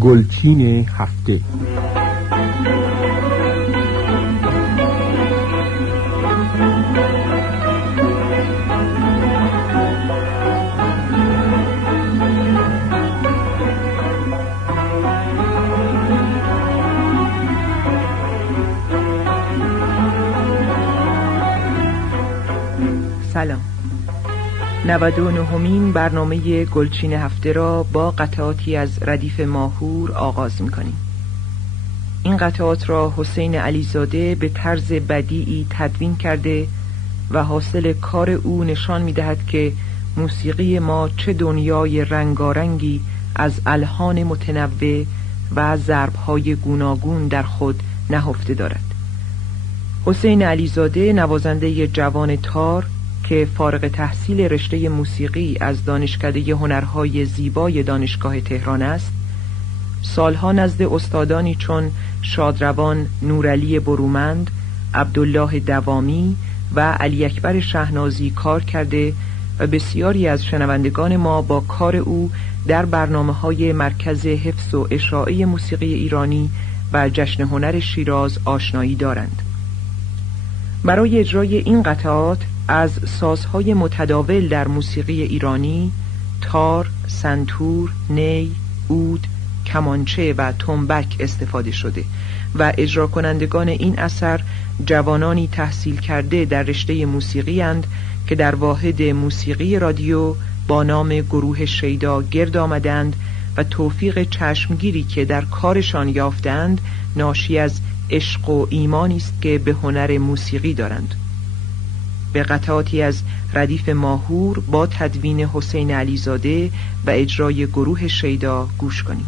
گلچین هفته. سلام. 99مین برنامه گلچین هفته را با قطعاتی از ردیف ماهور آغاز می‌کنیم. این قطعات را حسین علیزاده به طرز بدیعی تدوین کرده و حاصل کار او نشان می‌دهد که موسیقی ما چه دنیای رنگارنگی از الحان متنوع و ضرب‌های گوناگون در خود نهفته دارد. حسین علیزاده نوازنده جوان تار که فارغ تحصیل رشته موسیقی از دانشکده هنرهای زیبای دانشگاه تهران است، سالها نزد استادانی چون شادروان نورعلی برومند، عبدالله دوامی و علی اکبر شهنازی کار کرده و بسیاری از شنوندگان ما با کار او در برنامه‌های مرکز حفظ و اشاعه موسیقی ایرانی و جشن هنر شیراز آشنایی دارند. برای اجرای این قطعات از سازهای متداول در موسیقی ایرانی، تار، سنتور، نی، عود، کمانچه و تنبک استفاده شده و اجرا کنندگان این اثر جوانانی تحصیل کرده در رشته موسیقی اند که در واحد موسیقی رادیو با نام گروه شیدا گرد آمدند و توفیق چشمگیری که در کارشان یافتند ناشی از عشق و ایمانی است که به هنر موسیقی دارند. به قطعاتی از ردیف ماهور با تدوین حسین علیزاده و اجرای گروه شیدا گوش کنیم.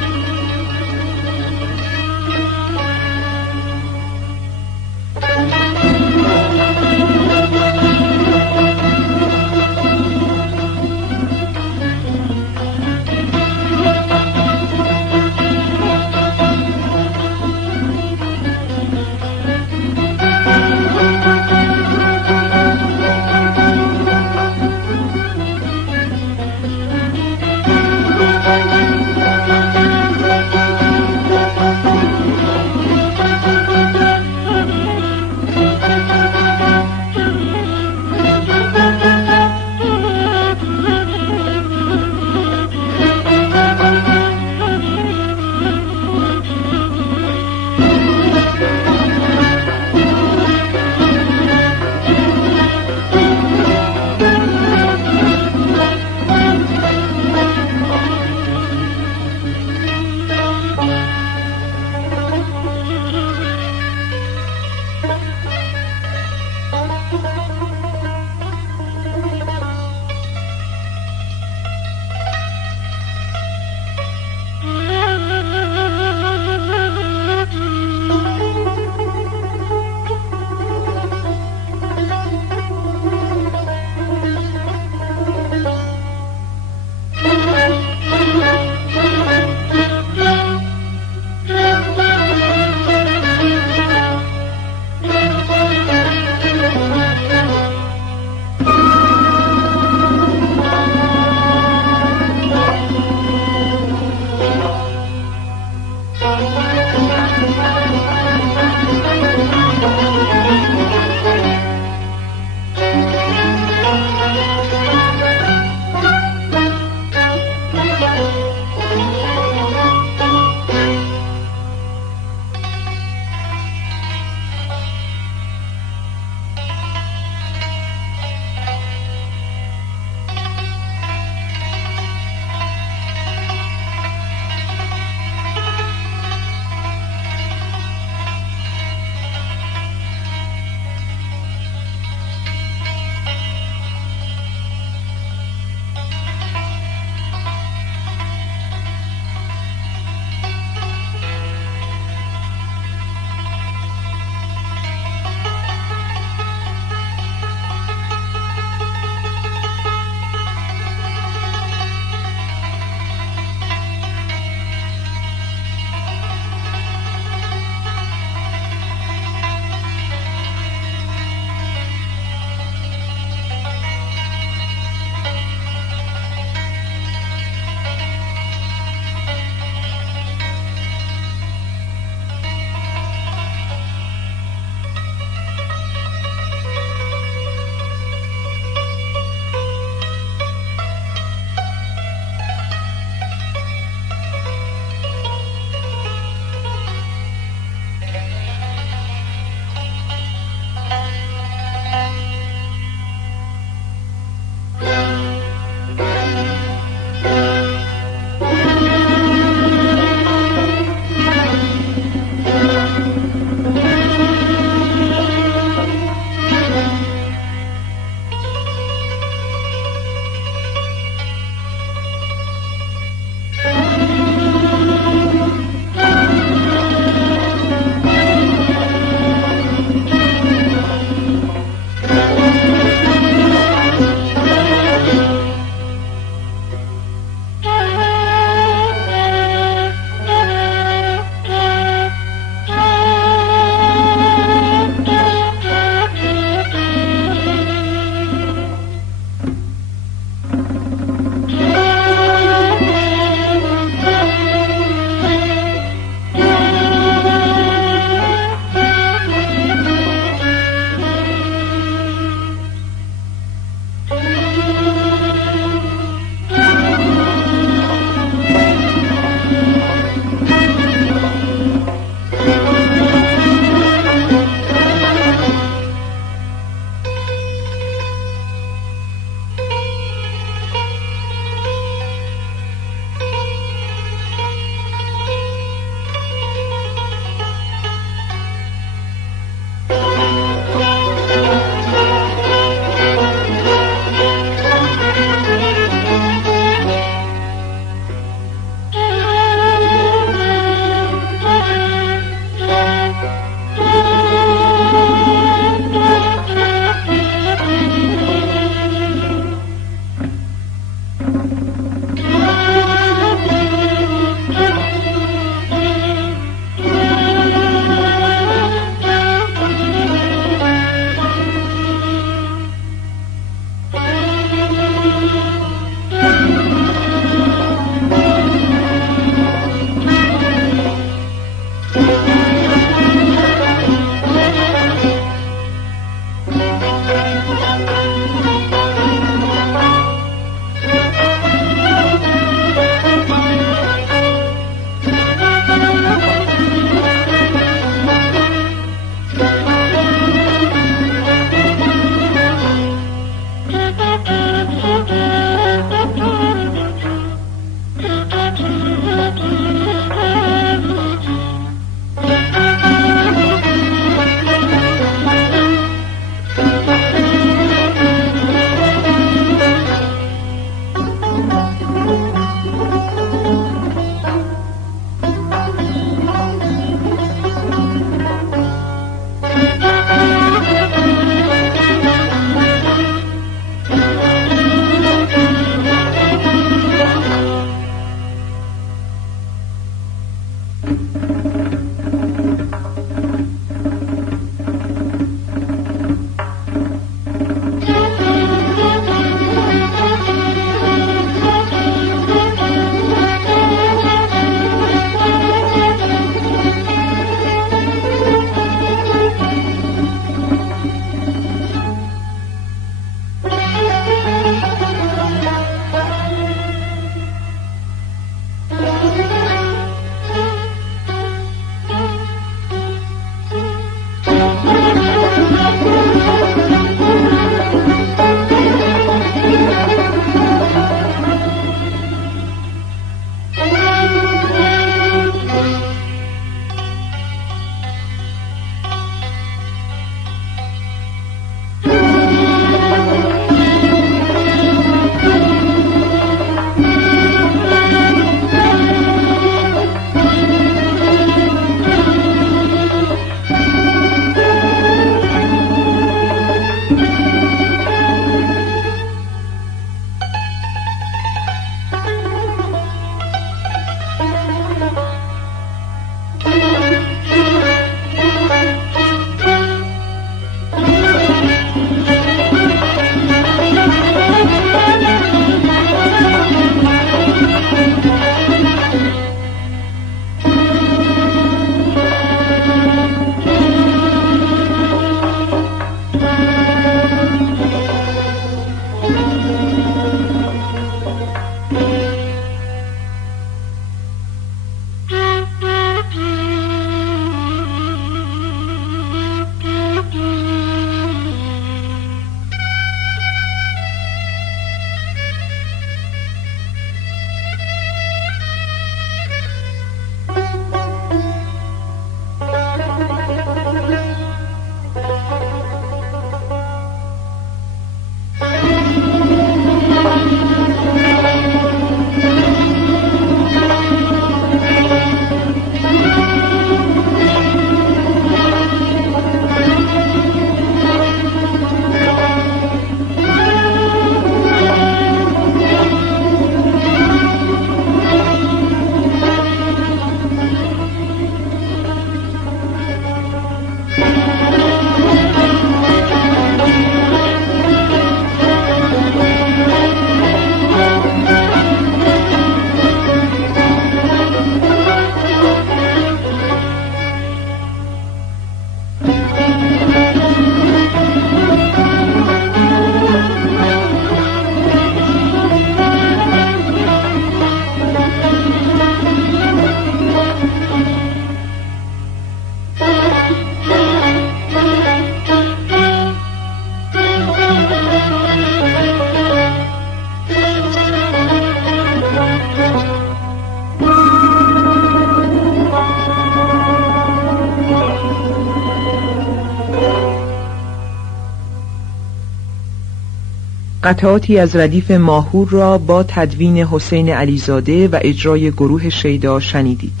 قطعاتی از ردیف ماهور را با تدوین حسین علیزاده و اجرای گروه شیدا شنیدید.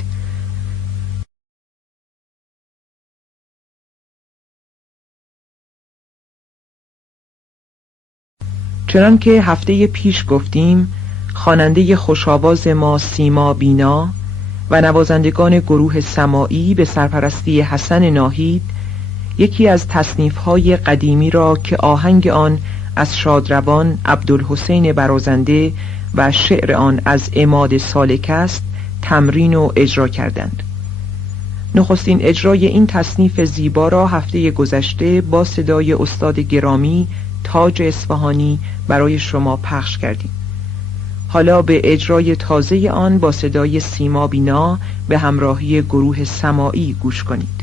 چنانکه هفته پیش گفتیم، خواننده خوش‌آواز ما سیما بینا و نوازندگان گروه سماعی به سرپرستی حسن ناهید یکی از تصنیف‌های قدیمی را که آهنگ آن از شادروان عبدالحسین برازنده و شعر آن از عماد سالک است تمرین و اجرا کردند. نخستین اجرای این تصنیف زیبا را هفته گذشته با صدای استاد گرامی تاج اصفهانی برای شما پخش کردیم. حالا به اجرای تازه آن با صدای سیما بینا به همراهی گروه سماعی گوش کنید.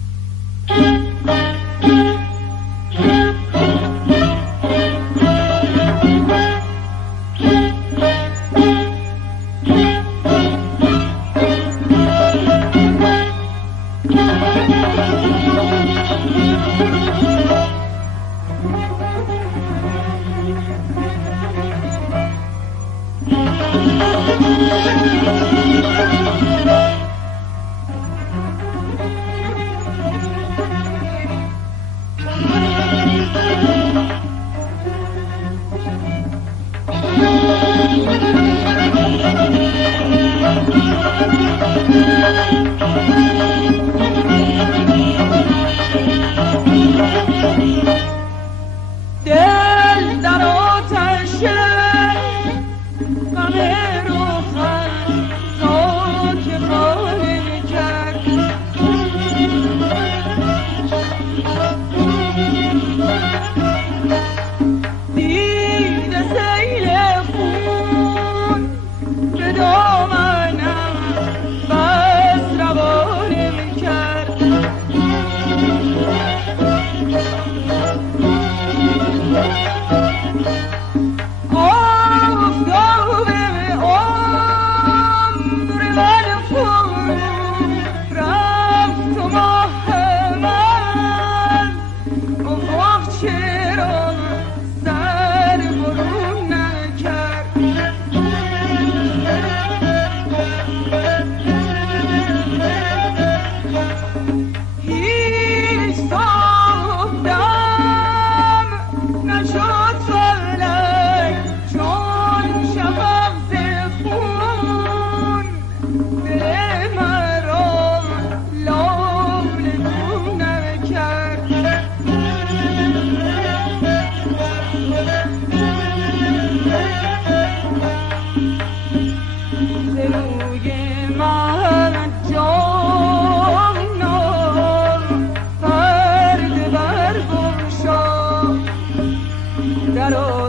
Pero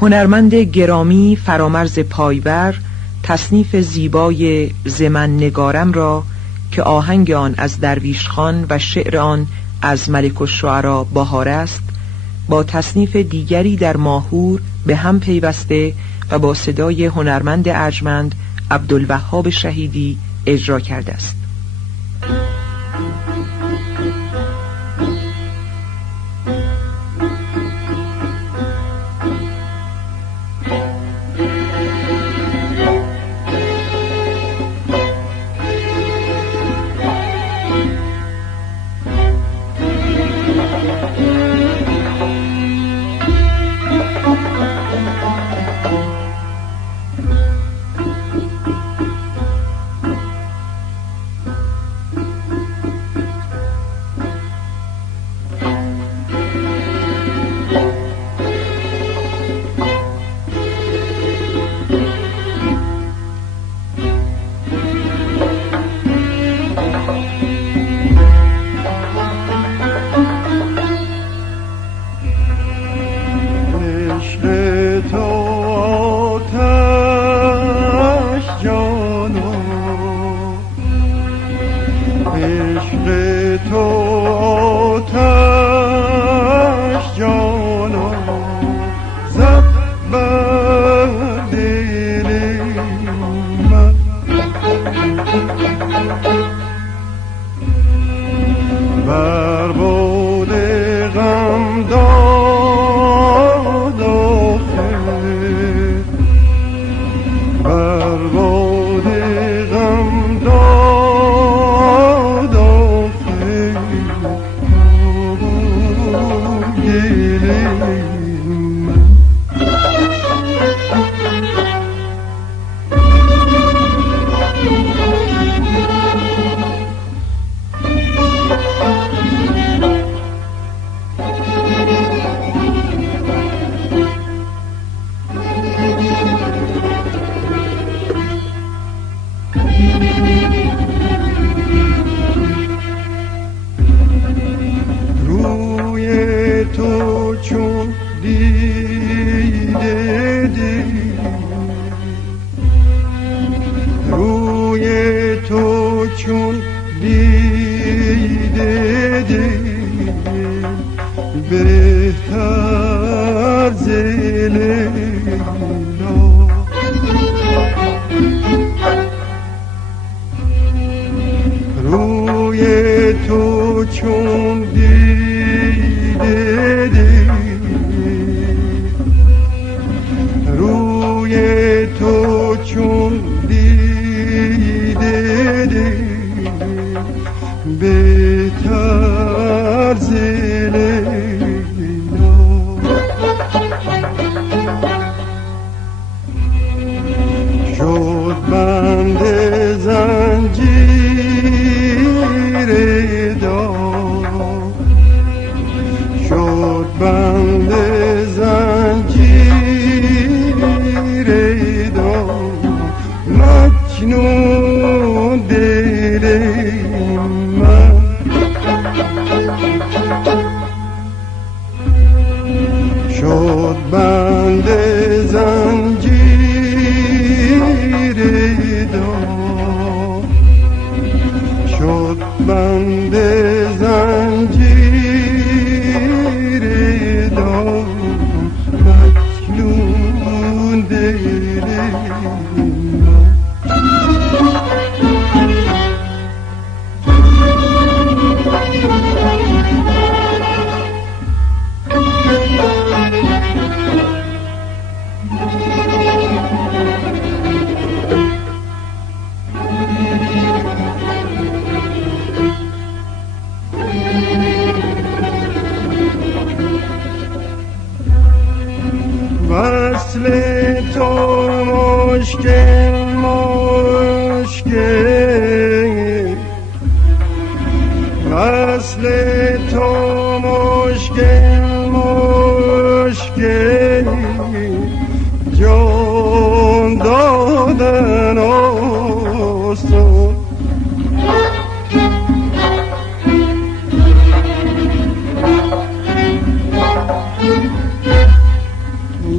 هنرمند گرامی فرامرز پایور تصنیف زیبای زمن نگارم را که آهنگ آن از درویش خان و شعر آن از ملک الشعرا بهار است، با تصنیف دیگری در ماهور به هم پیوسته و با صدای هنرمند ارجمند عبدالوهاب شهیدی اجرا کرده است.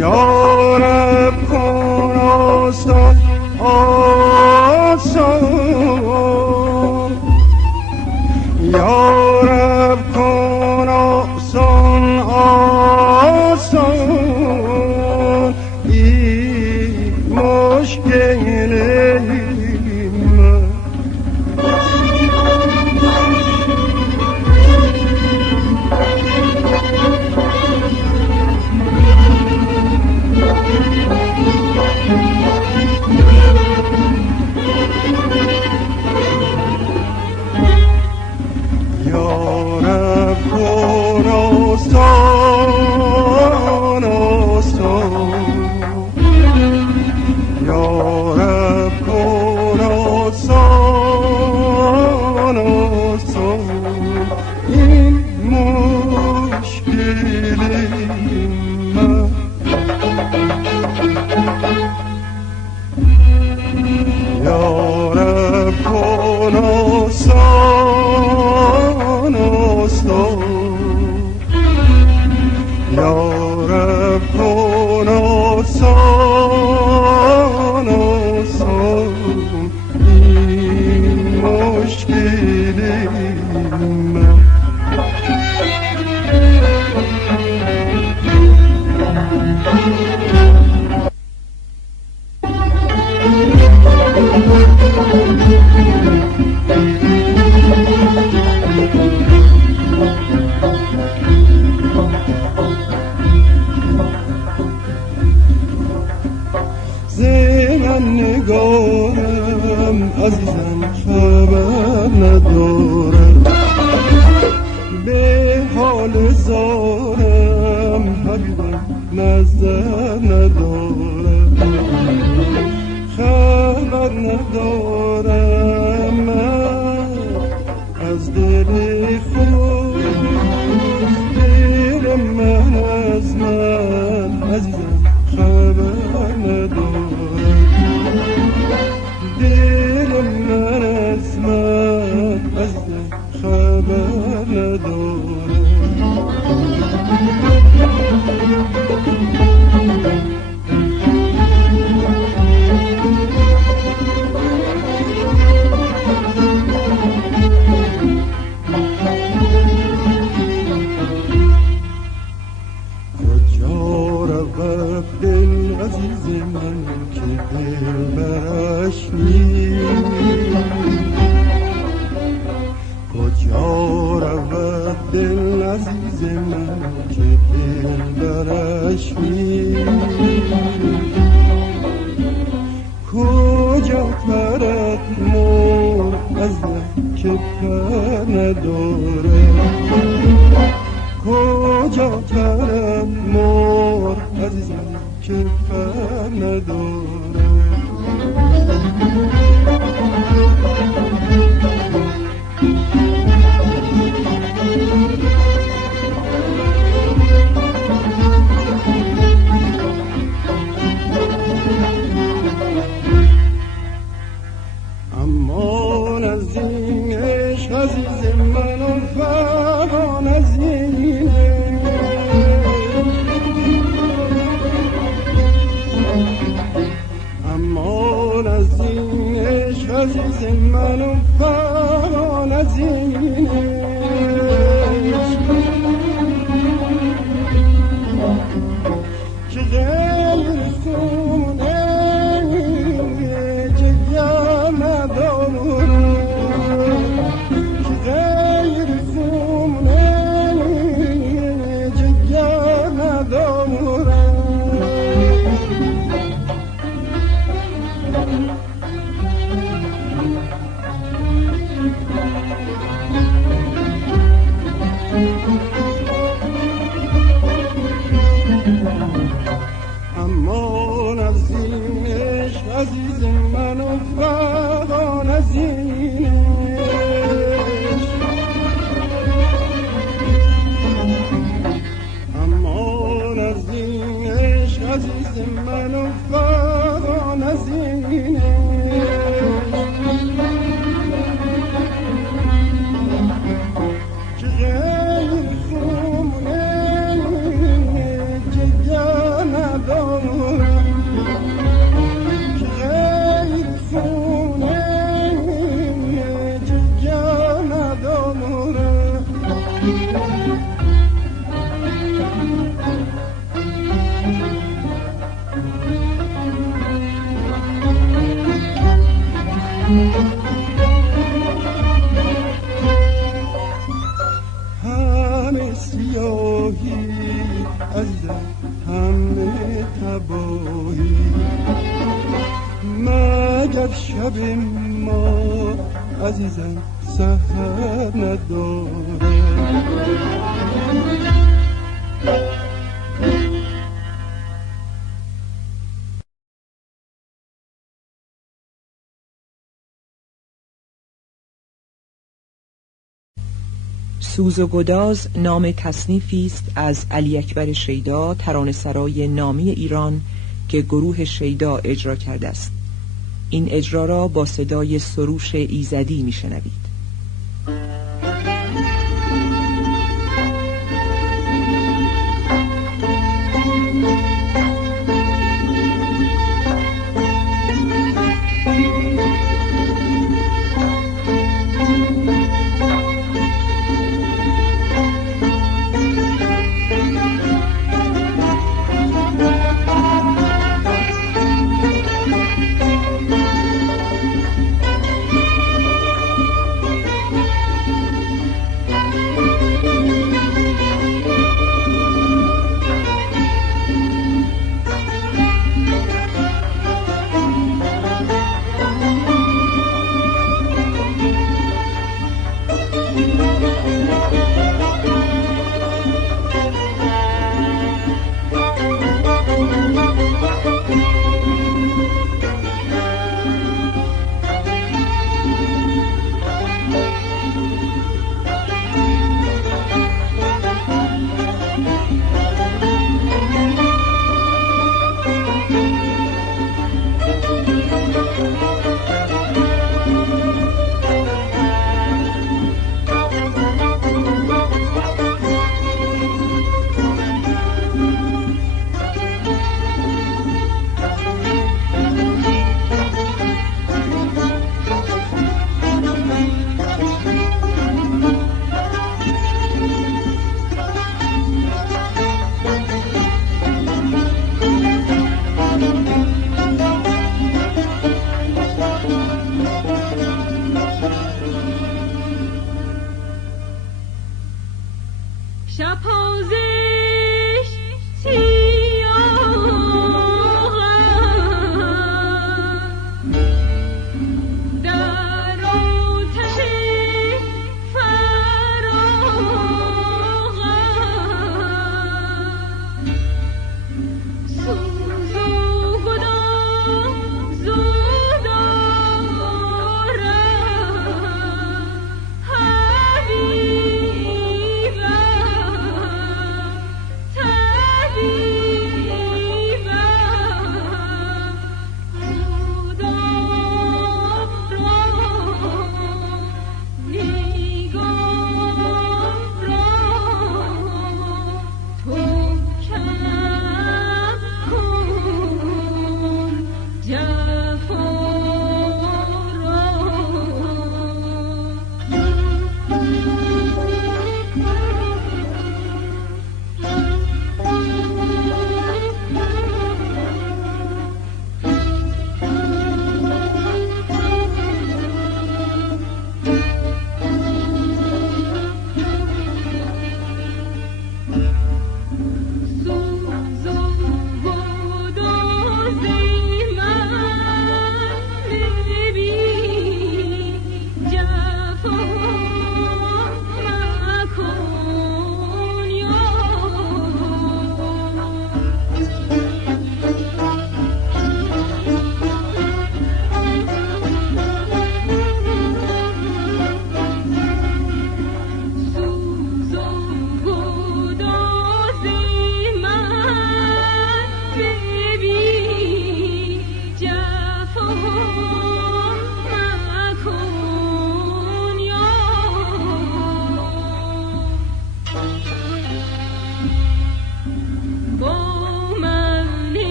یا یارب کن آسان آسان این مشکل من. یارب کن آسان آسان یارب کن آسان آسان این مشکل من. یارب کن آسان آسان یارب کن آسان آسان این مشکل من. نگارم عزیزم خبر ندارم به حال زارم حبیبم نظر ندارم خبر ندارم من از دل خود دل من از من عزیزم خبر ندارم دل من از من از خبر ندارم. کجا رود دل عزیز من که دل برش کجا رود دل عزیز من که دل برش کجا پرد مرغ از که پر نداره کجا پرد مرغ عزیزم که پر نداره. امان از این عشق عزیز من و فغان از اینه امان از این عشق عزیز من و فغان از اینه که غیر خونه جگر ندارم که غیر خونه جگر ندارم. همه سیاهی عزیزم، همه تباهی، مگر شب ما عزیزم سحر نداره. سوز و گداز نام تصنیفی است از علی اکبر شیدا، ترانه‌سرای نامی ایران که گروه شیدا اجرا کرده است. این اجرا را با صدای سروش ایزدی میشنوید.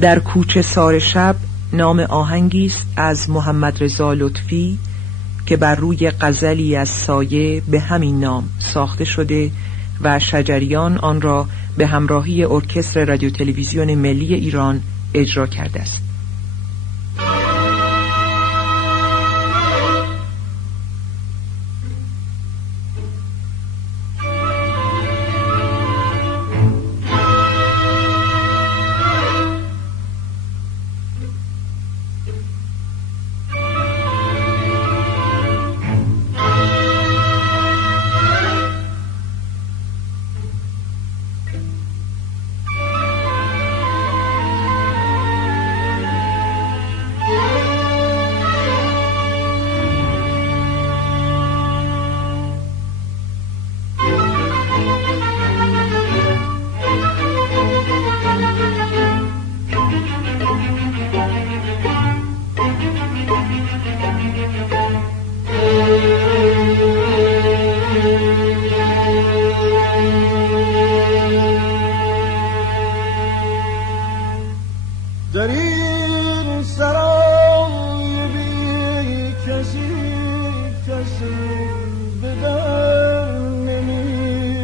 در کوچه سار شب نام آهنگی است از محمد رضا لطفی که بر روی غزلی از سایه به همین نام ساخته شده و شجریان آن را به همراهی ارکستر رادیو تلویزیون ملی ایران اجرا کرده است. در این سرای بی کسی به در نمیزنه.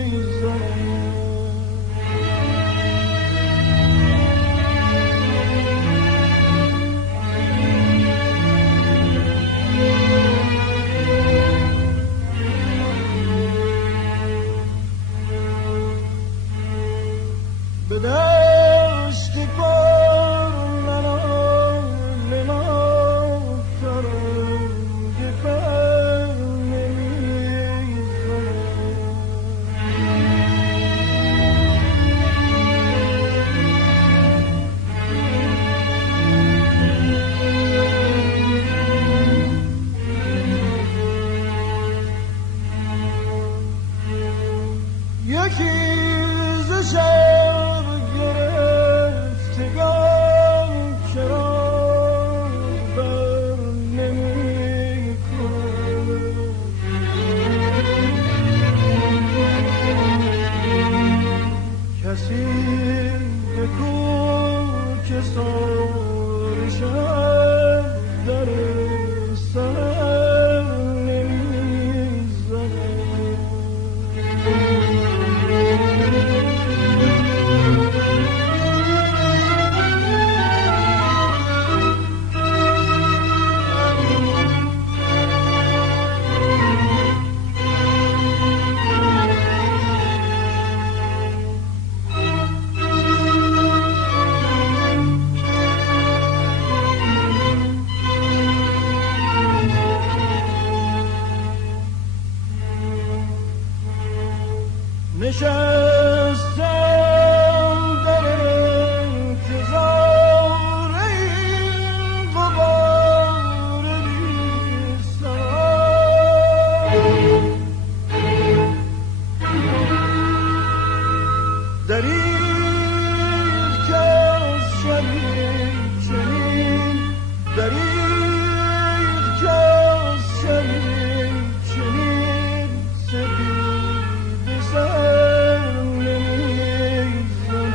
به دشت یکی ز شب گرفتگان چرا بر نمی کند. کسی به کوچه سار شب در سر نمی زند. نشستم در انتظار این غبار بی‌سرا. دریغ که از شبی چنین، دریغ که از شبی چنین سپید سر نمی‌زند.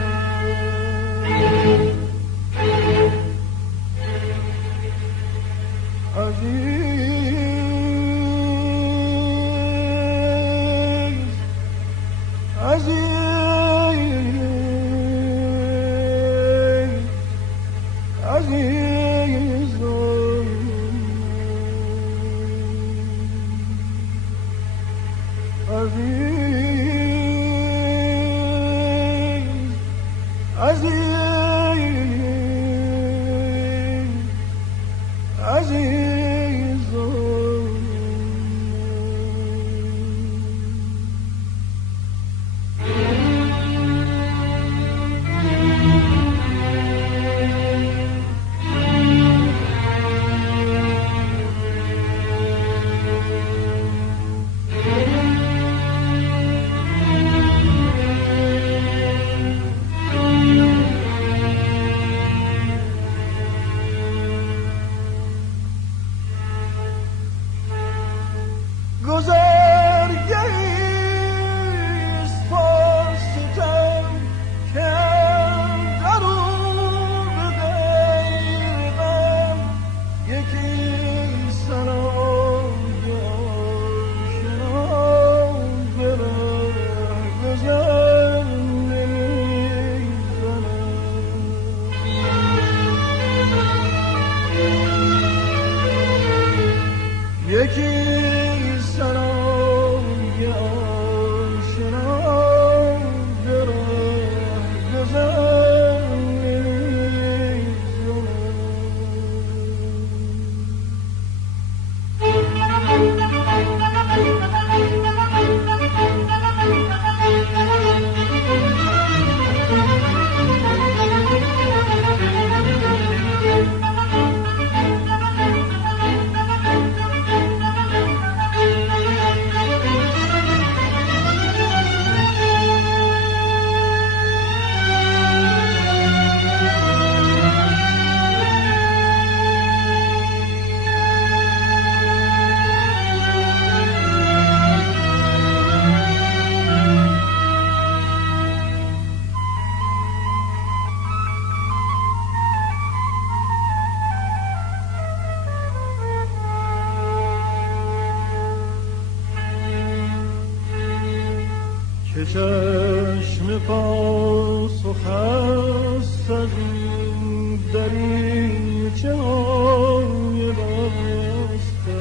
چشم پاسخ است از این دریچه های بسته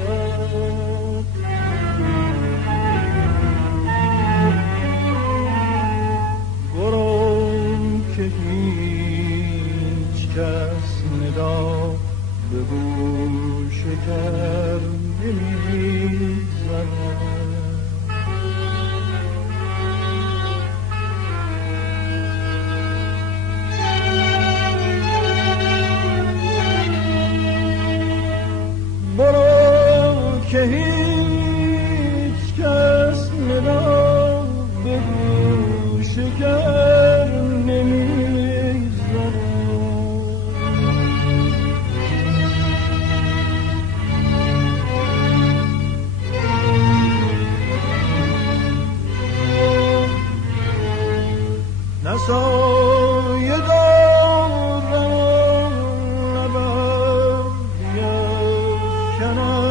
برو که هیچ کس ندا به گوش کر نمی‌زند که هیچ کس مرا به گوش گر نمی‌زند نه سایه دارم نه بردی افکنم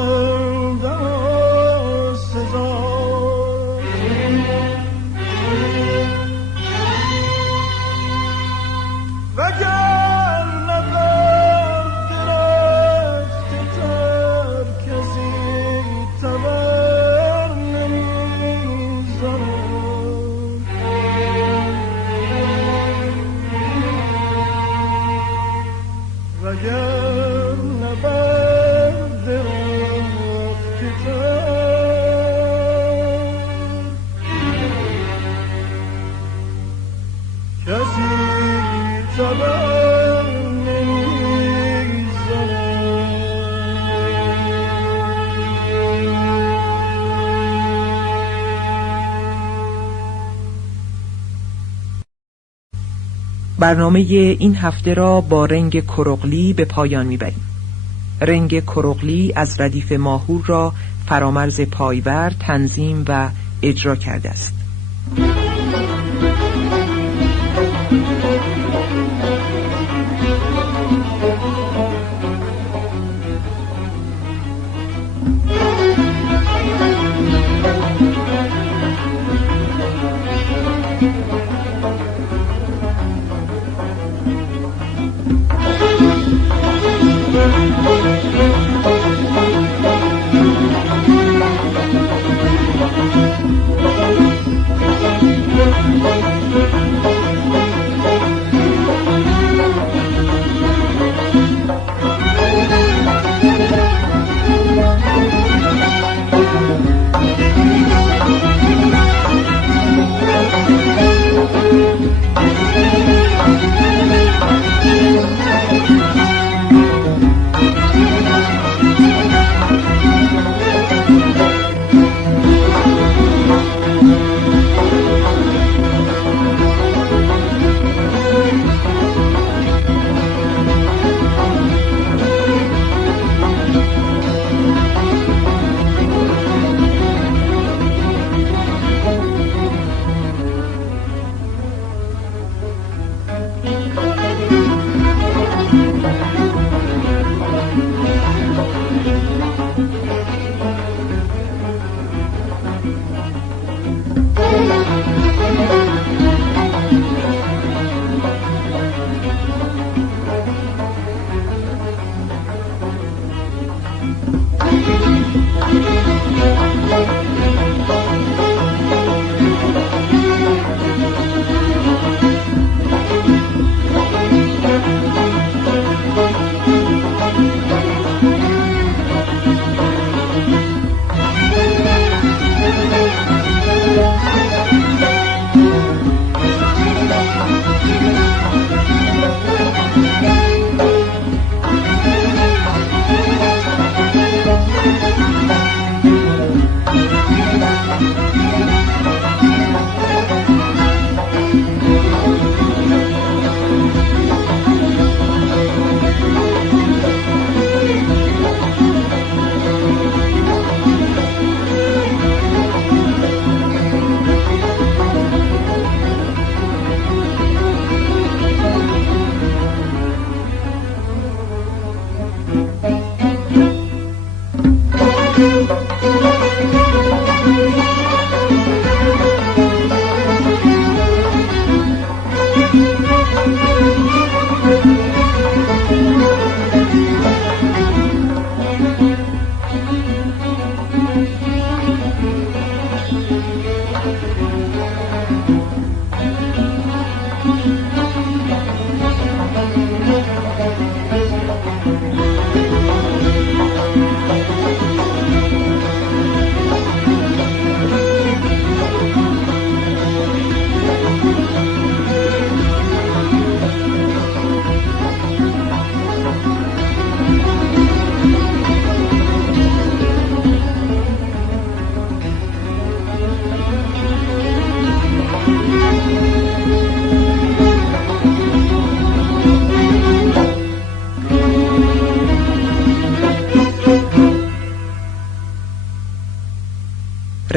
برنامه این هفته را با رنگ کرغلی به پایان میبریم. رنگ کرغلی از ردیف ماهور را فرامرز پایور تنظیم و اجرا کرده است.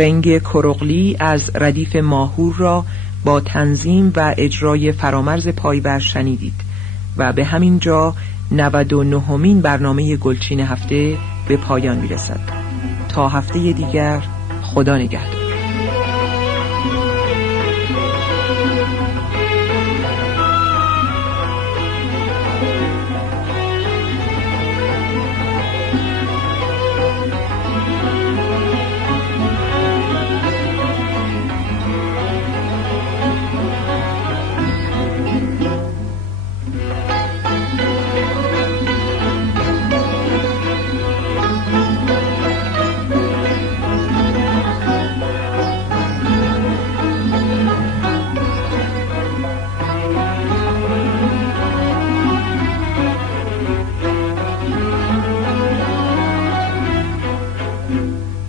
رنگ کرغلی از ردیف ماهور را با تنظیم و اجرای فرامرز پایور شنیدید و به همین جا 99مین برنامه گلچین هفته به پایان میرسد. تا هفته دیگر، خدا نگهدار.